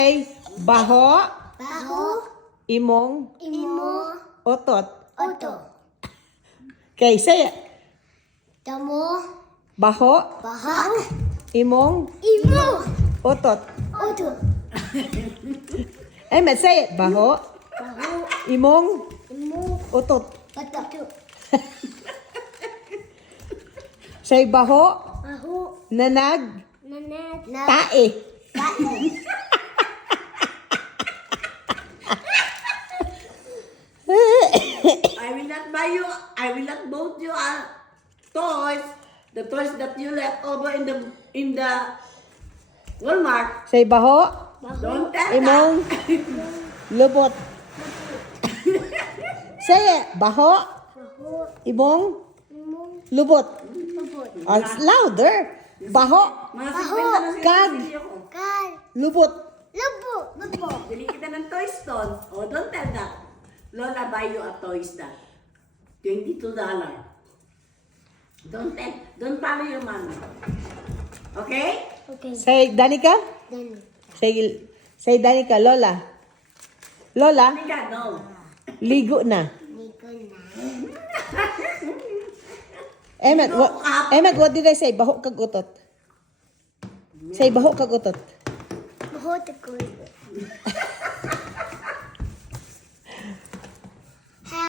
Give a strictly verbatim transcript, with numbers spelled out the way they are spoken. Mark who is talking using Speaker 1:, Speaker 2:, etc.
Speaker 1: Say, baho,
Speaker 2: Baho,
Speaker 1: imong,
Speaker 2: imo,
Speaker 1: otot.
Speaker 2: oto.
Speaker 1: Okay, say it.
Speaker 2: Damo,
Speaker 1: Baho,
Speaker 2: baha,
Speaker 1: imong,
Speaker 2: imo,
Speaker 1: otot.
Speaker 2: oto.
Speaker 1: Ahmed, say it. Baho,
Speaker 2: Baho,
Speaker 1: imong,
Speaker 2: imo,
Speaker 1: otot.
Speaker 2: oto.
Speaker 1: Say, baho,
Speaker 2: Baho,
Speaker 1: nanag,
Speaker 2: nanat,
Speaker 1: tae.
Speaker 2: tae.
Speaker 3: I will not buy you, I will not both you uh, toys, the toys that you left over in the in the Walmart.
Speaker 1: Say, baho,
Speaker 3: Don't tell
Speaker 1: imong, lubot. Say it. Baho,
Speaker 2: Baho,
Speaker 1: imong,
Speaker 2: imo,
Speaker 1: lubot.
Speaker 2: lubot.
Speaker 1: Oh, it's louder. Baho,
Speaker 3: Mga sikwenta na
Speaker 1: Kag.
Speaker 3: sinasabi ko.
Speaker 2: Kal,
Speaker 1: lubot.
Speaker 2: lubo, lubo.
Speaker 3: Bili kita ng toys doon. Oh, don't tell that. Lola buy you a toys that. twenty-two dollars. Don't tell, don't follow your mommy. Okay?
Speaker 2: Okay,
Speaker 1: Say, Danica.
Speaker 2: then,
Speaker 1: Say, say, Danica, Lola. Lola,
Speaker 3: Amiga, no.
Speaker 1: ligo na.
Speaker 2: ligo na.
Speaker 1: Emmet, what, Emmet, what did I say? Baho kag utot. Say, baho kag utot.
Speaker 2: Baho, takoy.